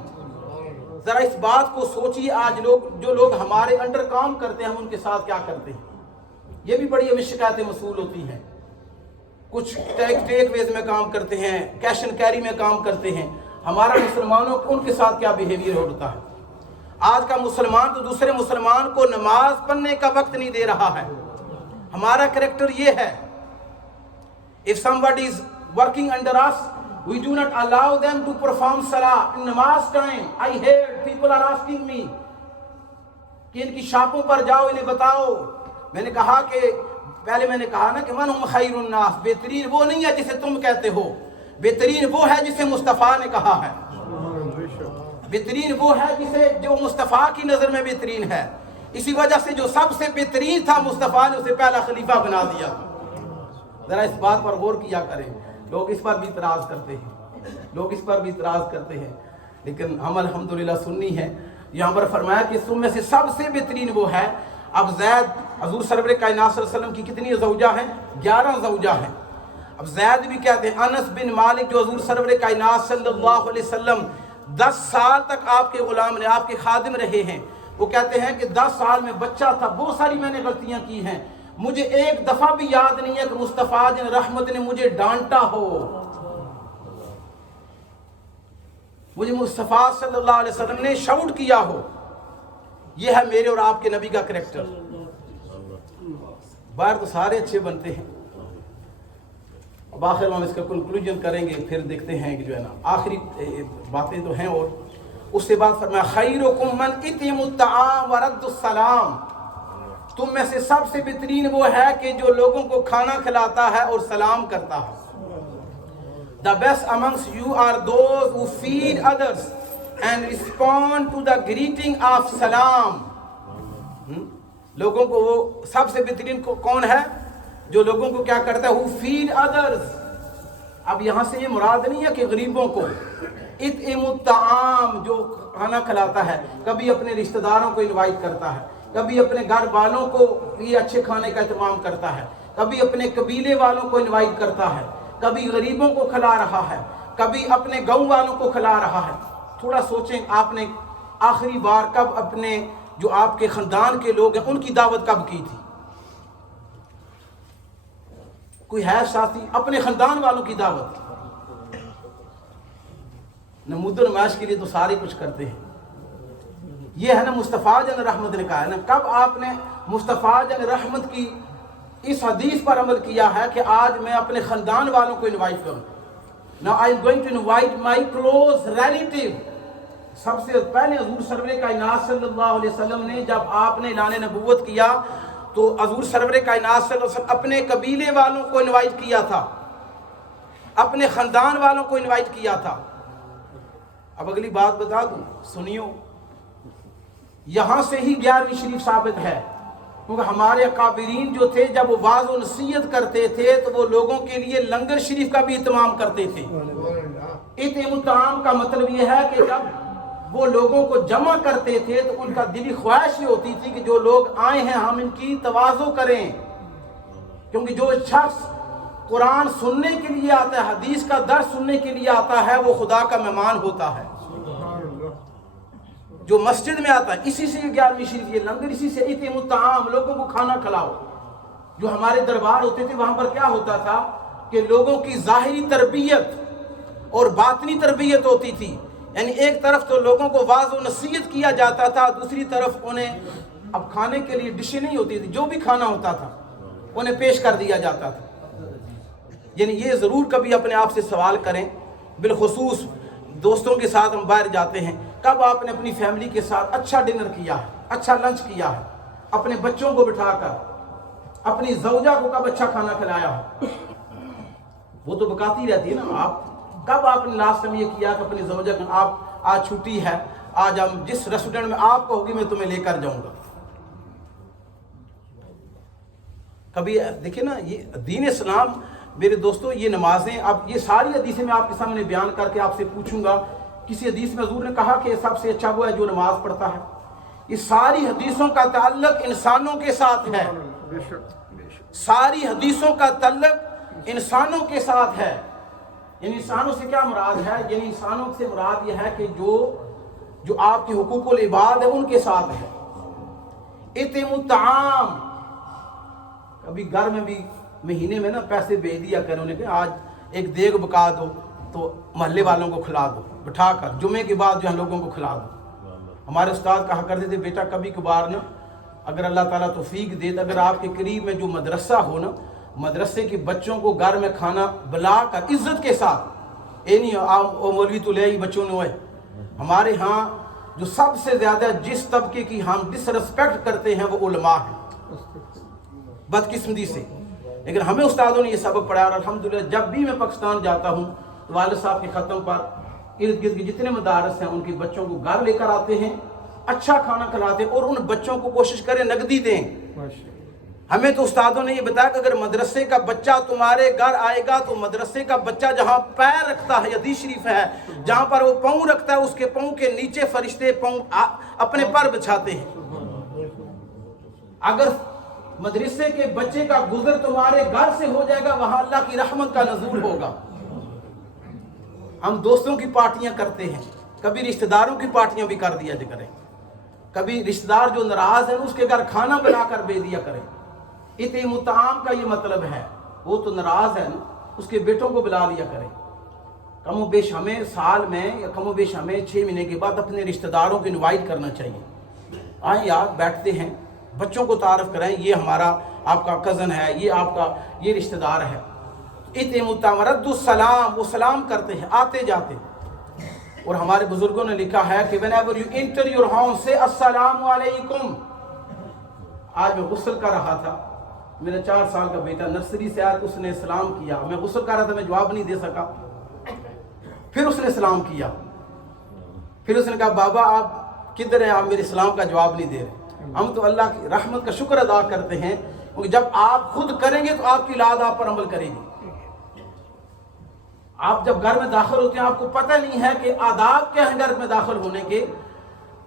ذرا اس بات کو سوچیے, آج جو لوگ ہمارے انڈر کام کرتے ہیں ہم ان کے ساتھ کیا کرتے ہیں. یہ بھی بڑی ہمیں شکایتیں موصول ہوتی ہیں. کچھ ٹیک ویز میں کام کرتے ہیں, کیش اینڈ کیری میں کام کرتے ہیں. ہمارا مسلمانوں کو ان کے ساتھ کیا بیہیویئر ہوتا ہے. آج کا مسلمان تو دوسرے مسلمان کو نماز پڑھنے کا وقت نہیں دے رہا ہے. ہمارا کریکٹر یہ ہے, if somebody is working under us, we do not allow them to perform salah in namaz time. I heard people are asking me کہ ان کی شاپوں پر جاؤ, انہیں بتاؤ. میں نے کہا کہ پہلے میں نے کہا نا کہ من ہم خیر الناس, بہترین وہ نہیں ہے جسے تم کہتے ہو, بہترین وہ ہے جسے مصطفیٰ نے کہا ہے. بہترین وہ ہے جسے جو مصطفیٰ کی نظر میں بہترین ہے. اسی وجہ سے جو سب سے بہترین تھا مصطفیٰ نے اسے پہلا خلیفہ بنا دیا. ذرا اس بات پر غور کیا کریں. لوگ اس پر بھی اعتراض کرتے ہیں, لیکن ہم الحمدللہ سنی ہے. یہاں پر فرمایا کہ تم میں سے سب سے بہترین وہ ہے. اب زید حضور سرور کائنات صلی اللہ علیہ وسلم کی کتنی زوجہ ہیں؟ 11 زوجہ ہیں. اب زید بھی کہتے ہیں, انس بن مالک جو حضور سرور کائنات صلی اللہ علیہ وسلم 10 سال تک آپ کے غلام نے, آپ کے خادم رہے ہیں, وہ کہتے ہیں کہ 10 سال میں بچہ تھا, بہت ساری میں نے غلطیاں کی ہیں, مجھے ایک دفعہ بھی یاد نہیں ہے کہ مصطفیٰ رحمت نے مجھے ڈانٹا ہو. مجھے مصطفیٰ صلی اللہ علیہ وسلم نے شاؤٹ کیا ہو. یہ ہے میرے اور آپ کے نبی کا کریکٹر. باہر تو سارے اچھے بنتے ہیں. اب آخر ہم اس کا کنکلوژن کریں گے, پھر دیکھتے ہیں کہ جو ہے نا آخری باتیں تو ہیں. اور اس سے بعد فرمایا خیرکم من اطعم الطعام ورد السلام, تم میں سے سب سے بہترین وہ ہے کہ جو لوگوں کو کھانا کھلاتا ہے اور سلام کرتا ہے. The best amongst you are those who feed others and respond to the greeting of salam. لوگوں کو وہ سب سے بہترین کون ہے؟ جو لوگوں کو کیا کرتا ہے؟ who feed others. اب یہاں سے یہ مراد نہیں ہے کہ غریبوں کو. اطعم الطعام جو کھانا کھلاتا ہے, کبھی اپنے رشتہ داروں کو انوائٹ کرتا ہے, کبھی اپنے گھر والوں کو یہ اچھے کھانے کا اہتمام کرتا ہے, کبھی اپنے قبیلے والوں کو انوائٹ کرتا ہے, کبھی غریبوں کو کھلا رہا ہے, کبھی اپنے گاؤں والوں کو کھلا رہا ہے. تھوڑا سوچیں آپ نے آخری بار کب اپنے جو آپ کے خاندان کے لوگ ہیں ان کی دعوت کب کی تھی؟ کوئی ہے ساتھی اپنے خاندان والوں کی دعوت؟ نمود و نمائش کے لیے تو سارے کچھ کرتے ہیں. یہ ہے نا مصطفیٰ جن رحمت نے کہا ہے نا, کب آپ نے مصطفیٰ جن رحمت کی اس حدیث پر عمل کیا ہے کہ آج میں اپنے خاندان والوں کو انوائٹ کروں. Now I am going to invite my close relative. سب سے پہلے حضور سرور کائنات صلی اللہ علیہ وسلم نے جب آپ نے اعلان نبوت کیا تو حضور سرور کائنات صلی اللہ علیہ وسلم اپنے قبیلے والوں کو انوائٹ کیا تھا, اپنے خاندان والوں کو انوائٹ کیا تھا. اب اگلی بات بتا دوں, سنیو, یہاں سے ہی 11ویں شریف ثابت ہے. کیونکہ ہمارے اکابرین جو تھے جب وہ واعظ و نصیحت کرتے تھے تو وہ لوگوں کے لیے لنگر شریف کا بھی اہتمام کرتے تھے. اطعام الطعام کا مطلب یہ ہے کہ جب وہ لوگوں کو جمع کرتے تھے تو ان کا دلی خواہش یہ ہوتی تھی کہ جو لوگ آئے ہیں ہم ان کی تواضع کریں. کیونکہ جو شخص قرآن سننے کے لیے آتا ہے, حدیث کا درس سننے کے لیے آتا ہے, وہ خدا کا مہمان ہوتا ہے. جو مسجد میں آتا ہے, اسی سے 11ویں شریف یہ لنگر, اسی سے اطعام الطعام, لوگوں کو کھانا کھلاؤ. جو ہمارے دربار ہوتے تھے وہاں پر کیا ہوتا تھا کہ لوگوں کی ظاہری تربیت اور باطنی تربیت ہوتی تھی. یعنی ایک طرف تو لوگوں کو واعظ و نصیحت کیا جاتا تھا, دوسری طرف انہیں اب کھانے کے لیے ڈشیں نہیں ہوتی تھی, جو بھی کھانا ہوتا تھا انہیں پیش کر دیا جاتا تھا. یعنی یہ ضرور کبھی اپنے آپ سے سوال کریں, بالخصوص دوستوں کے ساتھ ہم باہر جاتے ہیں, کب آپ نے اپنی فیملی کے ساتھ اچھا ڈنر کیا ہے, اچھا لنچ کیا ہے, اپنے بچوں کو بٹھا کر, اپنی زوجہ کو کب اچھا کھانا کھلایا ہو؟ وہ تو بکاتی رہتی ہے نا. آپ کب آپ نے لاسٹ ٹائم یہ کیا کہ اپنی زوجہ کو آپ آج چھٹی ہے, آج ہم جس ریسٹورنٹ میں آپ کہو گی میں تمہیں لے کر جاؤں گا. کبھی دیکھیں نا, یہ دین اسلام میرے دوستوں, یہ نمازیں, اب یہ ساری حدیثیں میں آپ کے سامنے بیان کر کے آپ سے پوچھوں گا, کسی حدیث میں حضور نے کہا کہ سب سے اچھا وہ ہے جو نماز پڑھتا ہے. یہ ساری حدیثوں کا تعلق انسانوں کے ساتھ ہے, ساری حدیثوں کا تعلق انسانوں کے ساتھ ہے. یعنی انسانوں سے کیا مراد ہے؟ یعنی انسانوں سے مراد یہ ہے کہ جو آپ کے حقوق العباد ہے ان کے ساتھ ہے. اطعام الطعام, کبھی گھر میں بھی مہینے میں نا پیسے بھیج دیا کریں, انہیں کہ آج ایک دیگ پکا دو تو محلے والوں کو کھلا دو, بٹھا کر جمعے کے بعد جو ہے لوگوں کو کھلا دو. ہمارے استاد کہا کرتے تھے بیٹا کبھی کبھار نا اگر اللہ تعالیٰ توفیق دے تو اگر آپ کے قریب میں جو مدرسہ ہو نا, مدرسے کے بچوں کو گھر میں کھانا بلا کر عزت کے ساتھ, اے نہیں او مولوی تو لے ہی بچوں نے ہوئے. ہمارے ہاں جو سب سے زیادہ جس طبقے کی ہم ڈس رسپیکٹ کرتے ہیں وہ علماء ہیں, بدقسمتی سے. لیکن ہمیں استادوں نے یہ سبق پڑھایا, اور الحمدللہ جب بھی میں پاکستان جاتا ہوں والد صاحب کے ختم پر ارد گرد کے جتنے مدارس ہیں ان کے بچوں کو گھر لے کر آتے ہیں, اچھا کھانا کھلاتے ہیں, اور ان بچوں کو کوشش کریں نقدی دیں. ہمیں تو استادوں نے یہ بتایا کہ اگر مدرسے کا بچہ تمہارے گھر آئے گا تو مدرسے کا بچہ جہاں پیر رکھتا ہے, حدیث شریف ہے, جہاں پر وہ پاؤں رکھتا ہے اس کے پاؤں کے نیچے فرشتے پاؤں اپنے پر بچھاتے ہیں. اگر مدرسے کے بچے کا گزر تمہارے گھر سے ہو جائے گا وہاں اللہ کی رحمت کا نزول ہوگا. ہم دوستوں کی پارٹیاں کرتے ہیں, کبھی رشتہ داروں کی پارٹیاں بھی کر دیا کریں, کبھی رشتہ دار جو ناراض ہیں اس کے گھر کھانا بنا کر بھیج دیا کریں. اطعام الطعام کا یہ مطلب ہے, وہ تو ناراض ہے نا, اس کے بیٹوں کو بلا لیا کریں. کم و بیش ہمیں سال میں یا کم و بیش ہمیں 6 مہینے کے بعد اپنے رشتہ داروں کو انوائٹ کرنا چاہیے. آئیں یار بیٹھتے ہیں، بچوں کو تعارف کرائیں، یہ ہمارا آپ کا کزن ہے، یہ آپ کا یہ رشتہ دار ہے. رد السلام، وہ سلام کرتے ہیں آتے جاتے. اور ہمارے بزرگوں نے لکھا ہے کہ whenever you enter your home say السلام علیکم. آج میں غسل کر رہا تھا، میرا 4 سال کا بیٹا نرسری سے آیا، اس نے سلام کیا. میں غسل کر رہا تھا، میں جواب نہیں دے سکا. پھر اس نے سلام کیا، پھر اس نے کہا بابا آپ کدھر ہیں، آپ میرے سلام کا جواب نہیں دے رہے. ہم تو اللہ کی رحمت کا شکر ادا کرتے ہیں، کیونکہ جب آپ خود کریں گے تو آپ کی اولاد آپ پر عمل کرے گی. آپ جب گھر میں داخل ہوتے ہیں آپ کو پتہ نہیں ہے کہ آداب کیا ہیں گھر میں داخل ہونے کے.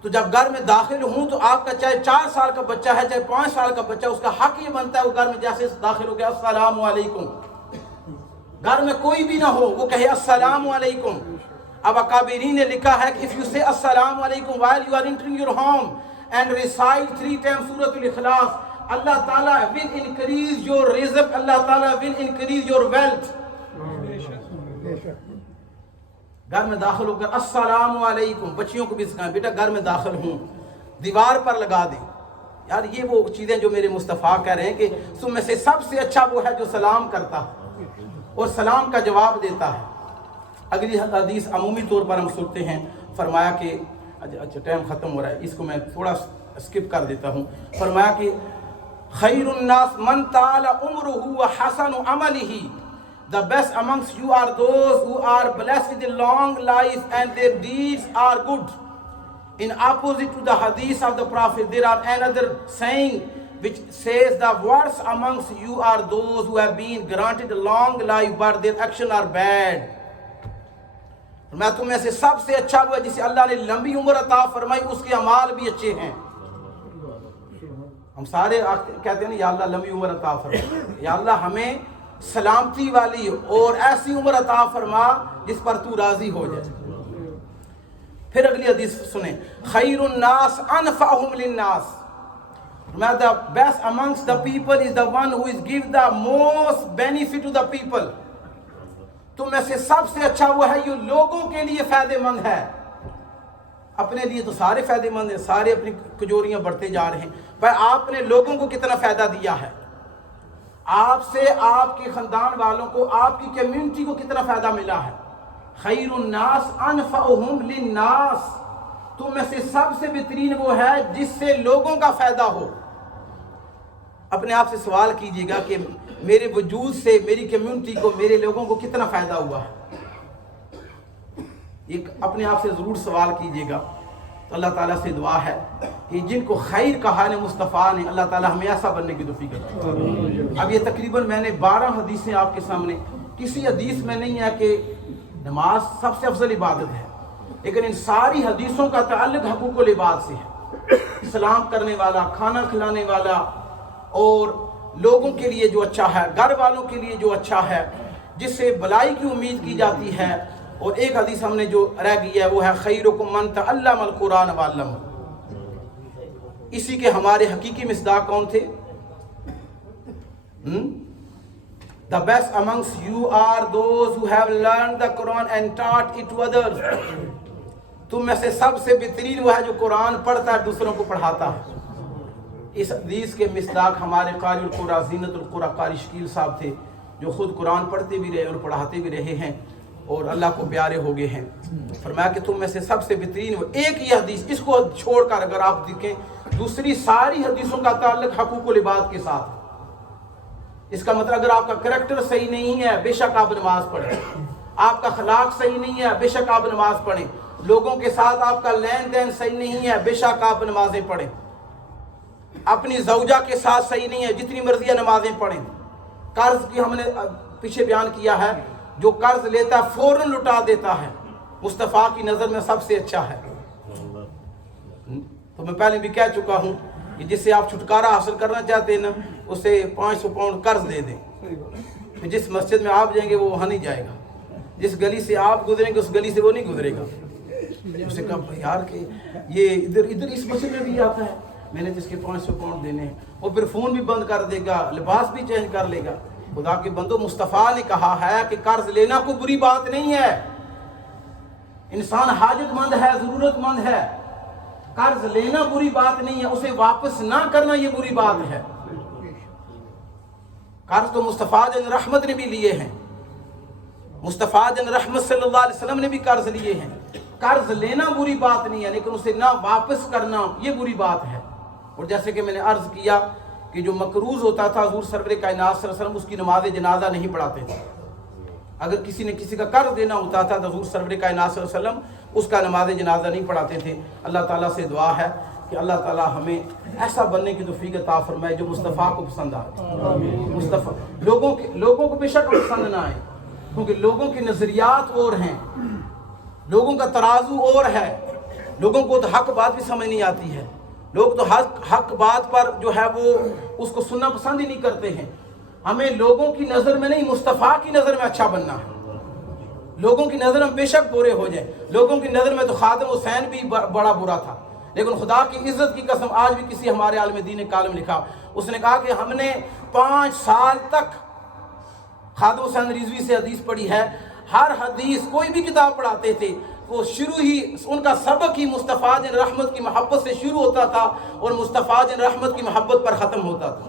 تو جب گھر میں داخل ہوں تو آپ کا چاہے 4 سال کا بچہ ہے چاہے 5 سال کا بچہ، اس کا حق یہ بنتا ہے وہ گھر میں جیسے داخل ہو گیا السلام علیکم. گھر میں کوئی بھی نہ ہو وہ کہے السلام علیکم. اب اکابرین نے لکھا ہے کہ if you say السلام علیکم while you are entering your home and recite 3 times سورۃ الاخلاص, اللہ تعالیٰ will increase your رزق, اللہ تعالیٰ will increase your wealth. گھر میں داخل ہو کر السلام علیکم. بچیوں کو بھی سکھائیں بیٹا گھر میں داخل ہوں دیوار پر لگا دیں. یار یہ وہ چیزیں جو میرے مصطفیٰ کہہ رہے ہیں کہ تم میں سے سب سے اچھا وہ ہے جو سلام کرتا اور سلام کا جواب دیتا ہے. اگلی حدیث عمومی طور پر ہم سنتے ہیں. فرمایا کہ اچھا ٹائم ختم ہو رہا ہے، اس کو میں تھوڑا اسکپ کر دیتا ہوں. فرمایا کہ خیر الناس من طال عمرہ وحسن عملہ. The best amongst you are those who are blessed with a long life and their deeds are good. In opposite to the hadith of the Prophet, there are another saying which says the worst amongst you are those who have been granted a long life but their actions are bad. میں تم میں سے سب سے اچھا وہ ہے جسے اللہ نے لمبی عمر عطا فرمائی، اس کے اعمال بھی اچھے ہیں. ہم سارے کہتے ہیں نا یا اللہ لمبی عمر عطا فرما، یا اللہ ہمیں سلامتی والی اور ایسی عمر عطا فرما جس پر تو راضی ہو جائے. پھر اگلی حدیث سنیں. خیر الناس انفعہم للناس. The best amongst the people is the one who is give the most benefit to the people. تم میں سے سب سے اچھا وہ ہے جو لوگوں کے لیے فائدے مند ہے. اپنے لیے تو سارے فائدے مند ہیں، سارے اپنی کجوریاں بڑھتے جا رہے ہیں، پر آپ نے لوگوں کو کتنا فائدہ دیا ہے. آپ سے آپ کے خاندان والوں کو، آپ کی کمیونٹی کو کتنا فائدہ ملا ہے. خیر الناس انفعہم للناس. تم میں سے سب سے بہترین وہ ہے جس سے لوگوں کا فائدہ ہو. اپنے آپ سے سوال کیجئے گا کہ میرے وجود سے میری کمیونٹی کو، میرے لوگوں کو کتنا فائدہ ہوا ہے. ایک اپنے آپ سے ضرور سوال کیجئے گا. تو اللہ تعالیٰ سے دعا ہے کہ جن کو خیر کہا نے مصطفیٰ نے، اللہ تعالیٰ ہمیں ایسا بننے کی توفیق عطا. اب یہ تقریباً میں نے 12 حدیثیں آپ کے سامنے، کسی حدیث میں نہیں ہے کہ نماز سب سے افضل عبادت ہے، لیکن ان ساری حدیثوں کا تعلق حقوق العباد سے ہے. سلام کرنے والا، کھانا کھلانے والا، اور لوگوں کے لیے جو اچھا ہے، گھر والوں کے لیے جو اچھا ہے، جس سے بلائی کی امید کی جاتی ہے. اور ایک حدیث ہم نے جو رہ گئی ہے وہ ہے خیرکم من تعلم القرآن وعلمہ. اسی کے ہمارے حقیقی مصداق کون تھے؟ The best amongst you are those who have learned the Quran and taught it to others. تم میں سے سب سے بہترین وہ ہے جو قرآن پڑھتا ہے دوسروں کو پڑھاتا ہے. اس حدیث کے مصداق ہمارے قاری القرآن زینت القرآن قاری شکیل صاحب تھے، جو خود قرآن پڑھتے بھی رہے اور پڑھاتے بھی رہے ہیں اور اللہ کو پیارے ہو گئے ہیں. فرمایا کہ تم میں سے سب سے بہترین وہ. ایک یہ حدیث، اس کو چھوڑ کر اگر آپ دیکھیں دوسری ساری حدیثوں کا تعلق حقوق العباد کے ساتھ. اس کا مطلب اگر آپ کا کریکٹر صحیح نہیں ہے بے شک آپ نماز پڑھیں، آپ کا اخلاق صحیح نہیں ہے بے شک آپ نماز پڑھیں، لوگوں کے ساتھ آپ کا لین دین صحیح نہیں ہے بے شک آپ نمازیں پڑھیں، اپنی زوجہ کے ساتھ صحیح نہیں ہے جتنی مرضی نمازیں پڑھیں. قرض کی ہم نے پیچھے بیان کیا ہے، جو قرض لیتا ہے فوراً لٹا دیتا ہے، مصطفیٰ کی نظر میں سب سے اچھا ہے. تو میں پہلے بھی کہہ چکا ہوں کہ جس سے آپ چھٹکارا حاصل کرنا چاہتے ہیں نا، اسے 500 پاؤنڈ قرض دے دیں. جس مسجد میں آپ جائیں گے وہ وہاں نہیں جائے گا، جس گلی سے آپ گزریں گے اس گلی سے وہ نہیں گزرے گا. اسے کہا یار کہ یہ ادھر اس مسجد میں بھی آتا ہے، میں نے جس کے 500 پاؤنڈ دینے ہیں. وہ پھر فون بھی بند کر دے گا، لباس بھی چینج کر لے گا. خدا کے بندو، مصطفیٰ نے کہا ہے کہ قرض لینا کوئی بری بات نہیں ہے. انسان حاجت مند ہے، ضرورت مند ہے، قرض لینا بری بات نہیں ہے، اسے واپس نہ کرنا یہ بری بات ہے۔ قرض تو مصطفیٰ جن رحمت نے بھی لیے ہیں، مصطفیٰ جن رحمت صلی اللہ علیہ وسلم نے بھی قرض لیے ہیں۔ قرض لینا بری بات نہیں ہے، لیکن اسے نہ واپس کرنا یہ بری بات ہے۔ اور جیسے کہ میں نے عرض کیا کہ جو مقروض ہوتا تھا حضور سرور کائنات صلی اللہ علیہ وسلم اس کی نماز جنازہ نہیں پڑھاتے تھے۔ اگر کسی نے کسی کا قرض دینا ہوتا تھا تو حضور سرور کائنات صلی اللہ علیہ وسلم اس کا نماز جنازہ نہیں پڑھاتے تھے۔ اللہ تعالیٰ سے دعا ہے کہ اللہ تعالیٰ ہمیں ایسا بننے کی توفیق عطا فرمائے جو مصطفیٰ کو پسند آئے۔ مصطفیٰ لوگوں کو بے شک پسند نہ آئے، کیونکہ لوگوں کے نظریات اور ہیں، لوگوں کا ترازو اور ہے، لوگوں کو تو حق بات بھی سمجھ نہیں آتی ہے، لوگ تو حق بات پر جو ہے وہ اس کو سننا پسند ہی نہیں کرتے ہیں۔ ہمیں لوگوں کی نظر میں نہیں، مصطفیٰ کی نظر میں اچھا بننا ہے۔ لوگوں کی نظر میں بے شک برے ہو جائیں، لوگوں کی نظر میں تو خادم حسین بھی بڑا برا تھا، لیکن خدا کی عزت کی قسم آج بھی کسی ہمارے عالم دین نے کالم لکھا، اس نے کہا کہ ہم نے 5 سال تک خادم حسین رضوی سے حدیث پڑھی ہے، ہر حدیث کوئی بھی کتاب پڑھاتے تھے وہ شروع ہی ان کا سبق ہی مصطفیٰ جن رحمت کی محبت سے شروع ہوتا تھا اور مصطفیٰ جن رحمت کی محبت پر ختم ہوتا تھا۔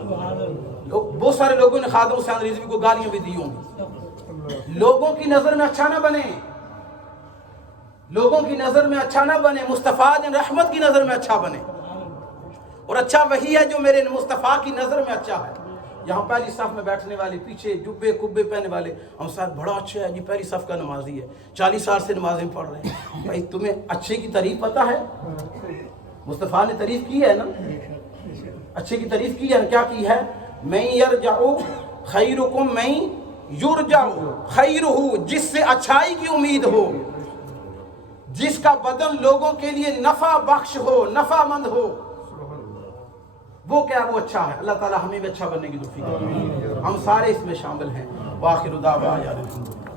بہت سارے لوگوں نے خادم حسین رضوی کو گالیاں بھی دی ہوں گی۔ لوگوں کی نظر میں اچھا نہ بنے، لوگوں کی نظر میں اچھا نہ بنے، مصطفیٰ جن رحمت کی نظر میں اچھا بنے، اور اچھا وہی ہے جو میرے مصطفیٰ کی نظر میں اچھا ہے۔ یہاں پہلی صف میں بیٹھنے والے، پیچھے جبے کبے پہنے والے، ہم صاحب بڑا اچھا ہے جی، پہلی صف کا نمازی ہے، 40 سال سے نمازیں پڑھ رہے ہیں۔ بھائی تمہیں اچھے کی تعریف پتہ ہے؟ مصطفیٰ نے تعریف کی ہے نا، اچھے کی تعریف کی ہے، کیا کی ہے؟ میں یرجعو خیرکم میں یرجعو خیرہو، جس سے اچھائی کی امید ہو، جس کا بدن لوگوں کے لیے نفع بخش ہو، نفع مند ہو، وہ کیا وہ اچھا ہے۔ اللہ تعالیٰ ہمیں بھی اچھا بننے کی توفیق دے، ہم سارے اس میں شامل ہیں۔ وآخر دعوانا الحمدللہ۔